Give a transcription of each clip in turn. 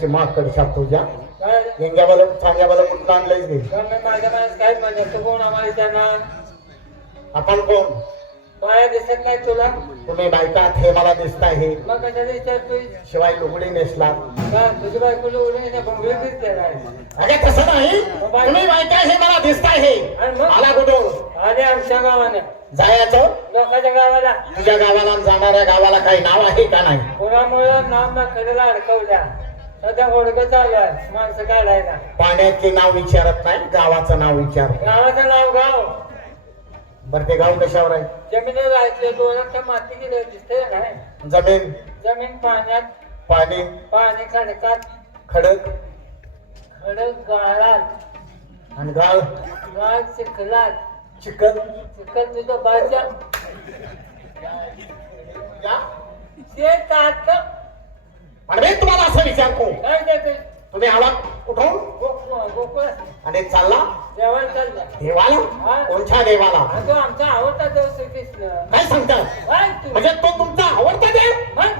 तुझ्या आईची माग कडशात तुझ्या काय? कुठं माझ्या माणूस काय म्हणत तू कोण आम्हाला त्यांना आपण कोण? बाया दिसत नाही तुला तुम्ही बायका हे मला दिसत आहे. मग शिवाय लुगडी नेसला. का तुझी बायकोला उडून भोंगळी दिसते काय अगे तसं नाही. तुम्ही बायका हे मला दिसत आहे. आणि मग? आला कुठं? आले आमच्या गावाने जायचं? लोकांच्या गावाला तुझ्या गावाला आणि जाणाऱ्या गावाला काही नाव आहे का नाही? पुरामुळे नाव ना कडेला अडकवल्या सध्या ओळखं चालू आहे. माणसं काढायला. पाण्याचे नाव विचारत नाही गावाचं नाव विचार. गावाचं नाव गाव. बरं ते गाव कशावर आहे? जमिनीवर राहते दोरांच्या माती गेले दिसते नाही. जमीन? जमीन पाण्यात. पाणी? पाणी खडकात. खडक? खडक गाळात. आणि गाळ? गाळ चिखलात. चिकन चिखल तुझं या. शेतात आणि मी तुम्हाला असं विचारतो. काय देते तुम्ही आला कुठून? गोकुळ गोकुळ. आणि चालला? जेवण चाललं. देवाला? हा. कोणत्या देवाला? हा तो आमचा आवडता देव श्रीकृष्ण. काय सांगतात काय तू म्हणजे तो तुमचा आवडता देव? मग?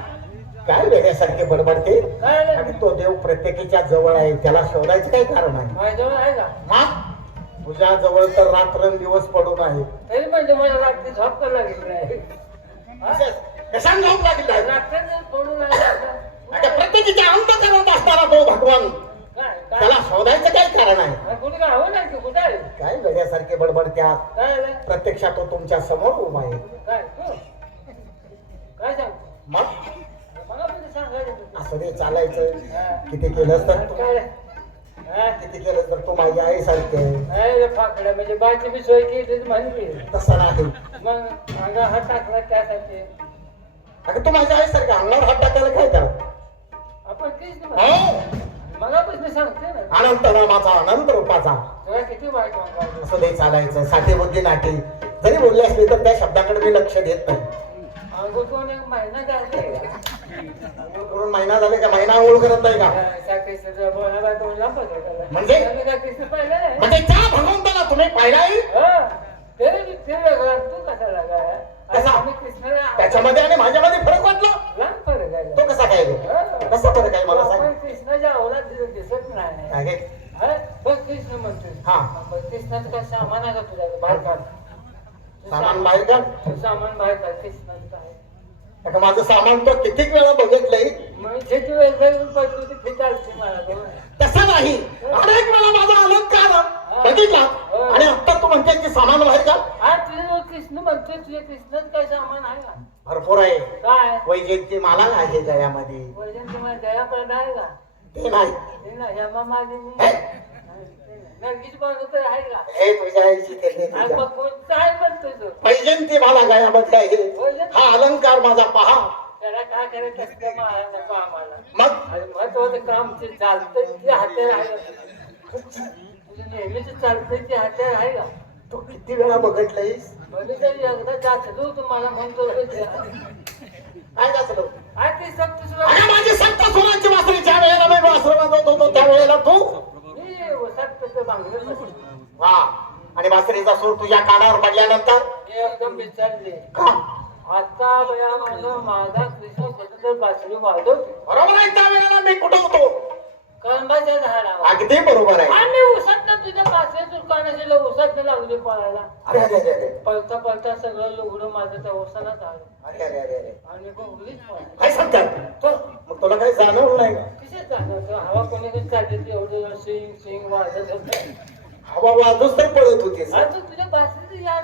काय वेड्यासारखे बडबडते? काय रे? आणि तो देव प्रत्येकीच्या जवळ आहे त्याला शोधायचं काय कारण आहे? माझ्याजवळ आहे का? मग तुझ्या जवळ तर रात्रंदिवस पडून आहे. तरी म्हणजे मला रात्री झोप करायला लागली नाही. हा? कशाने जाऊन लागला? रात्री पडून आहे. आता. प्रत्येकीच्या अंत करत असताना तो भगवान त्याला शोधायचं काय कारण आहे? हा, काय हवं नाही तू कुठे आहे. काय वेड्यासारखे बडबडत्यात? काय रे? प्रत्यक्षात तो तुमच्यासमोर उभा आहे. मग. असं ते चालायचं. किती केलं तर? किती केलं तर तू माझी आई सारखे म्हणजे बायची बी सोय केली म्हणली. तसं नाही. मग अंगा हा टाकला त्यासाठी. अगं तू माझ्या आई सारखा अंगावर हात टाकायला काय करा ते सांगते ना. अनंत नामाचा अनंत रूपाचा. तुला किती वाईट असं ते चालायचं साठी बुद्धी नाटी जरी बोलली असली तर त्या शब्दाकडे मी लक्ष देत नाही. एक महिना करून महिना झाले का? महिना ओळ करत नाही का? म्हणजे? म्हणजे म्हणजे त्या भगवंताला तुम्ही पाहिलाय? कसा? त्याच्यामध्ये आणि माझ्यामध्ये फरक वाटला? तो कसा काय ग? कसा फरक आहे मला सांग. कृष्णाच्या अवलाद दिसत नाही. आहे. हा? बघ कृष्ण म्हणतोय. हा. पण कृष्णाचं काय सामान आहे का तुझ्या बाहेर काढ. तू सामान बाहेर काढ. तू सामान बाहेर काढ कृष्णाचं काय आता माझं सामान तो कितीक वेळा बघितलंय? ज्याची वेळ पडतो ती मला. तसं नाही. अनेक वेळा माझा अलंकार बघितला? आणि आता तू म्हणते की सामान बाहेर का? हा तुझ्या कृष्ण म्हणतोय तुझ्या कृष्णाचं काय सामान आहे का? भरपूर आहे. काय? वैजयंती माला आहे गळ्यामध्ये. वैजन तुम्हाला दया पण आहे का? ते नाही. हे ना यमा माझी मी. हे? नरगीच बनवतो तर आहे का? हे तुझ्या आईची केली आणि तुझ्या. मग कोणतं आहे म्हणतोय तो? वैजयंती माला गळ्यामध्ये आहे. हा अलंकार माझा पहा. त्याला काय करायचं असतं मला नको आम्हाला मग? आणि महत्वाचं काम ते चालतंय ते हात्यार आहे. का? तुझं नेहमीच चालतंय ते हात्यार आहे का? तू किती वेळा बघितलंयस? म्हणजे तरी एकदा जाचलो तुम्हाला म्हणतो काय गाजलं काय ते सब तुझं अरे माझी सत्ता सोनाची वासरी ज्या वेळेला मी वासर वाजवत होतो त्या वेळेला तू? मी वसात तसं बांगलं नसतं. हा आणि वासरीचा सूर तुझ्या कानावर पडल्यानंतर? मी एकदम विचारले. का? आता बया मला माझा कृष्ण बासरी वाजवते. बरोबर आहे वेळेला मी कुठं होतो? कळंबाच्या झाडावर. अगदी बरोबर आहे. आम्ही उसात तुझ्या पाचव्या दुकानाचे उसात लावले पळायला. अरे अरे अरे अरे. पळता पळता सगळं लुगडं माझं त्या उसाला झालं. अरे अरे अरे अरे. आणि बघलीच पळाली. काय सांगतात? मग तुला काही जाणवलं नाही का? कशा जाणार हवा कोणीकडे चालली ती एवढं सिंग सिंग वाजत होतं. हवा वाजूच तर पळत आता तुझ्या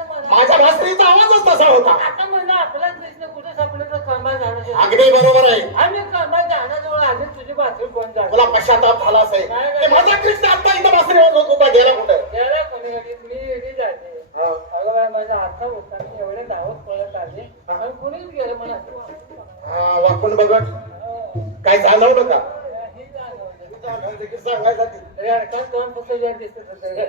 मला. माझ्या भासरीचा आवाजच तसा होता. आता कुठे सापडलं तर अगदी बरोबर आहे. आम्ही तुझी कोण तुला पश्चाताप झाला असेल. ते माझा कृष्ण आता इथं भासरी वाजवत होता गेला कुठं? त्याला कोणी मी एडी जाते हा. अगं बाई माझा हातचा होता मी एवढे धावत पळत आले. आणि कुणीच गेलं मला हा, वाकून बघत काय जाणवलं का? हे जाणवलं. सांगायसाठी. रडकात जाऊन फक्त या दिसत होतं.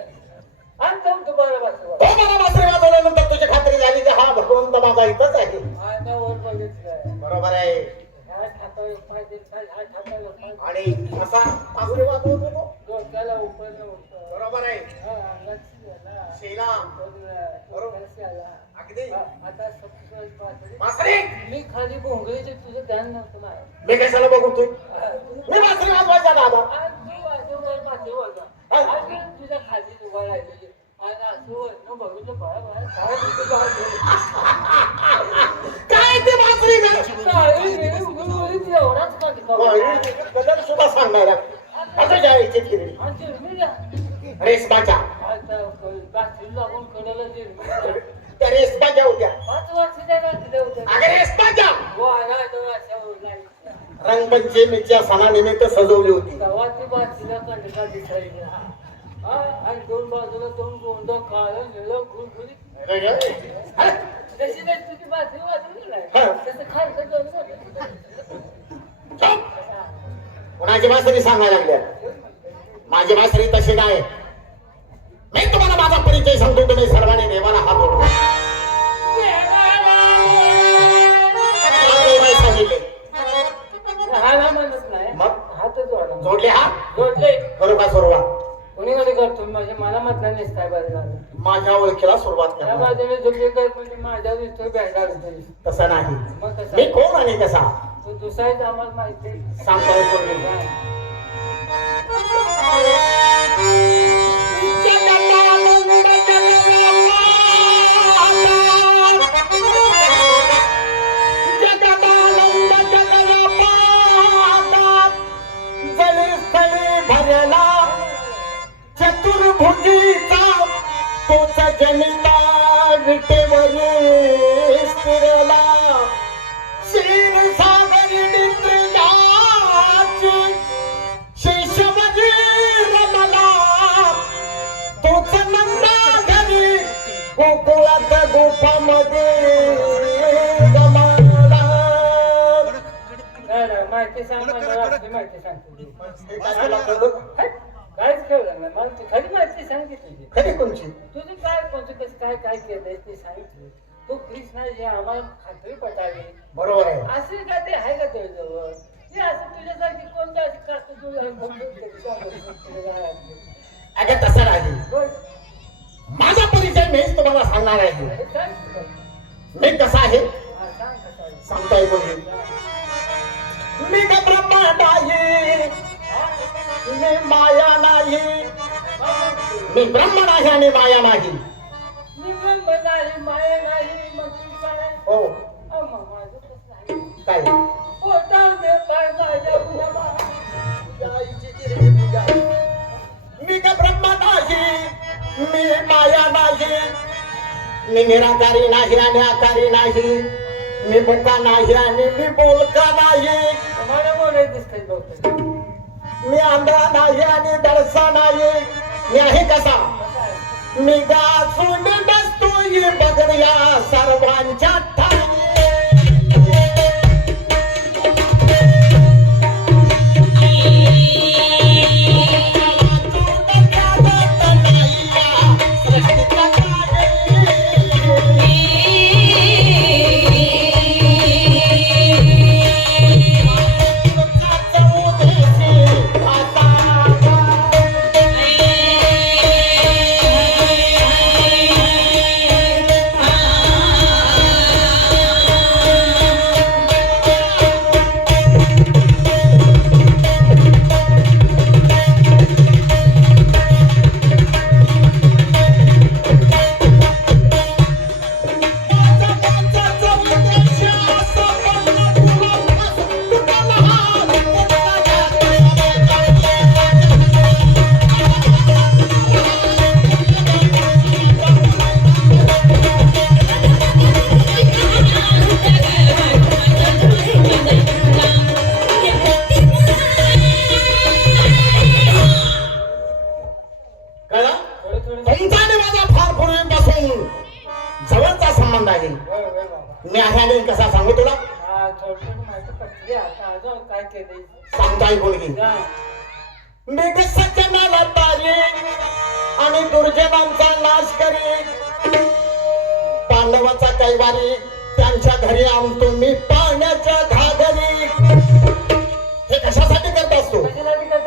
माझा इथंच आहे. बरोबर आहे. आणि असा भासरी वाजवत होतो डोक्याला उपरलं होतं. बरोबर आहे हा, अंगात शिरला. शेला अगदी आता सप्तशृंगी बासरी. मासरी मी खाली भोंगळीचे तुझं ध्यान नव्हतं माझ्या. मी कशाला बघू तू आज तू- मी मासरी वाजवायचा दादा आज तू वाजवणार बाकी वाजव. आज मी तुझ्या खाली उभा राहिलेली. आणि असं वरनं बघितलं बाळा, बाळा, काय ते मासरी सुद्धा सांगणार आता काय फिरली रेसबाच्या त्या रेसबाच्या होत्या अगं रेसबाच्या रंगपंचमीच्या सणानिमित्त सजवली होती. बाजूला आणि दोन बाजूला जशी काही तुझी बाजू तसं खालचं दोन कोणाची मासरी सांगायला लागल्या? माझी मासरी तसे काय काय माझ्या ओळखीला सुरुवात त्या करा बाजूने झोपले काय म्हणजे माझ्या दिसतोय तसं नाही मग मी कसं कोण आणि कसा तो आम्हाला माहिती आहे. सांगतो. काय? जगदानंद भरला माहिती सांग माहिती सांगतो काय काहीच कळलं नाही मला खरी माहिती सांगितली खरी कोणची तुझं काय कोणतं कसं काय काय केलंय ते सांगितलं तू कृष्ण हे आम्हाला खात्री पटावी बरोबर आहे असे का ते आहे का तुझ्याजवळ ते असं तुझ्यासारखी कोणतं असं करतो तू अगं तसं नाही माझा परिचय मीच तुम्हाला सांगणार आहे. मी कसा आहे? सांगताय सांग सांगता मी का ब्रह्मा नाही मी माया नाही. मी ब्रह्म नाही आणि माया नाही. मी माया नाही मी निराकारी नाही आणि आकारी नाही. मी मुका नाही आणि मी बोलका नाही. मी आंधळा नाही आणि दळसा नाही. मी आहे कसा? मी गाजून बसतोय बघ या सर्वांच्या आणि दुर्जनांचा नाश करी पांडवाचा कैवारी त्यांच्या घरी आणतो मी पाण्याच्या घागरी. हे कशासाठी करत असतो कशासाठी करत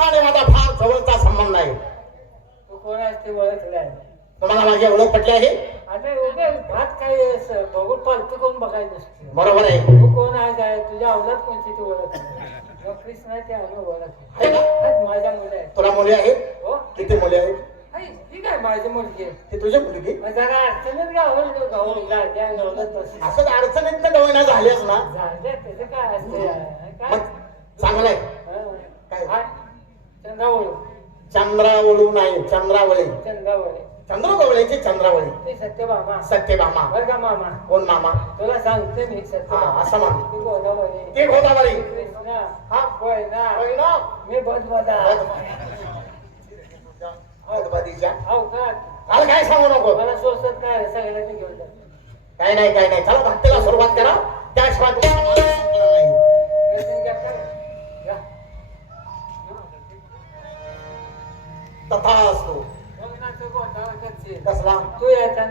आणि माझा फार जवळचा संबंध आहे तू कोण तुम्हाला माझी ओळख पटली आहे? बघून बघायचं बरोबर आहे. तुला कोण आहे? काय तुझ्या ती ओळख नाही ते माझ्या मुली आहे मुली हो. किती मुली ठीक आहे माझी मुलगी तुझी मुलगी? अडचणीत त्या असं अडचणीत ना गवळण्या झाल्याच ना. त्याचं काय काय? चांगलं आहे. काय? चंद्रावळी. चंद्रावळू नाही चंद्रावळी. चंद्रावळी. चंद्रगवळीची चंद्रावळी. ते सत्यभामा. सत्यभामा. बरं का मामा कोण मामा? तुला सांगते मी हा असं मान ती गोदावरी. ती गोदावरी. कृष्णा. हा? मी बदबदा. हो का? काय सांगू नको? मला सोसत नाही सगळ्यांनी घेऊन. काय नाही काय नाही. चला भक्तीला सुरुवात करा. त्याशिवाय तुम्हाला नाही. काय? गोंधळ करशील. कसला? तू यायचा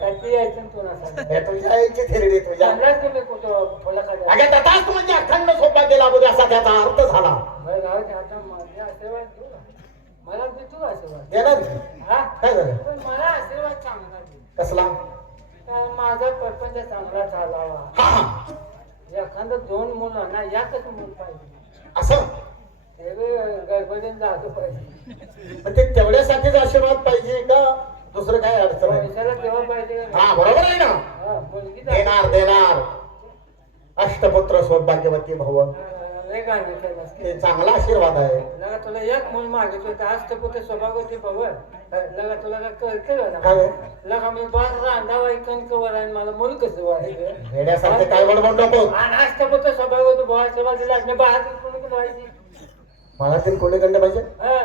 काय ती यायचं न तू नसायचं. तुझ्या आईची थिरडी तुझ्या. चांगलाच तुम्ही कुठं. अगं म्हणजे अखंड सौभाग्य लाभू दे असा त्याचा अर्थ झाला? मला तू आशीर्वाद देणार हा? काय झालं? मला आशीर्वाद चांगला कसला? माझा प्रपंच चांगला हा हा. एखादं दोन मुलं ना मूल पाहिजे. असं? गडबडीने जातो पाहिजे ते तेवढ्यासाठीच आशीर्वाद पाहिजे का? दुसरं काय अडचण आहे? हा बरोबर आहे ना. देणार देणार. अष्टपुत्र सौभाग्यवती भव. ते चांगला आशीर्वाद आहे. लगा तुला एक मूल मागितलं होतं आज तर कुठे स्वभावती भवन लगा तुला ना? लगा मी बार रांधावा मला मूल कसं वेड्यासारखे काय बडबड नको. आणि आज तर कुठे स्वभावती भवाच्या बाजूला बाहेर मला ते कोणीकडनं पाहिजे?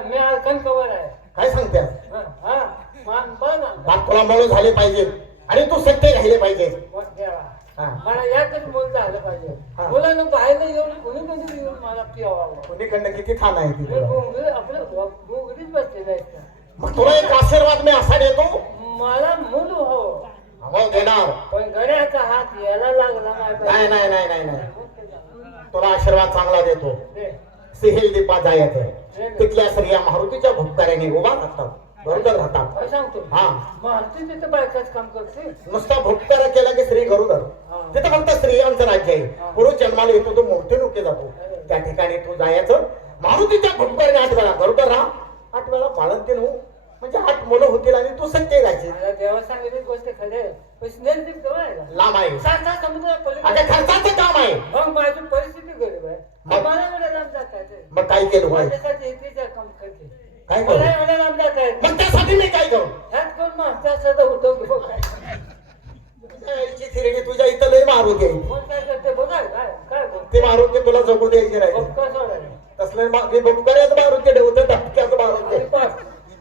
मी अलकन कवर आहे. काय सांगते. बाप तुला झाले पाहिजे. आणि तू सत्य राहिले पाहिजे. मला यातच मूल झालं पाहिजे. मुलानं बाहेर येऊन कोणी कोणी येऊन मला पिवावं कोणीकडनं किती थान आहे आपलं घोंगडीच बसलेलं आहे? मग तुला एक आशीर्वाद मी असा देतो? मला मूल हो. हो देणार. पण गड्याचा हात याला लागला नाही नाही नाही नाही नाही. तुला आशीर्वाद चांगला देतो. सिहिल दीपा जायचं तिथल्या स्त्रिया मारुतीच्या भुपकाऱ्याने उभा राहतात. बरोबर राहतात. सांगतो हा. मारती तिथं बायकाच काम करते? नुसता भुपकारा केला की स्त्री गरुडर. हा. तिथं फक्त स्त्रियांचं राज्य आहे. पुरुष जन्माला येतो तो मूर्ती नुके जातो त्या ठिकाणी तू जायचं. मारुतीच्या भुपकाराने आठ वेळा गरुडर राहा. आठ वेळा बाळंतीन हो म्हणजे आठ मुलं होतील आणि तू सत्य राहायची देवा सांगितली गोष्ट खरे? लांब आहे. खर्चाचं काम आहे. मग माझी परिस्थिती गरीब आहे. मग? मग काय केलं काम करते. काय करू? मला येते मग त्यासाठी मी काय करू? ह्यात कोण होतो की काय तुझ्या आईची थिरडी तुझ्या इथं लय कोण काय करते बघा काय काय ते मारुती तुला जगू द्यायची राहिली बघ सोडायला तसले मा- मी भुपकाऱ्याचं मारुती ठेवतो धपक्याचं पाच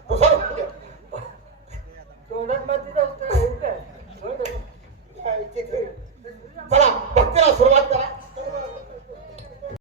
तू सांग. तोंडात माती जाऊ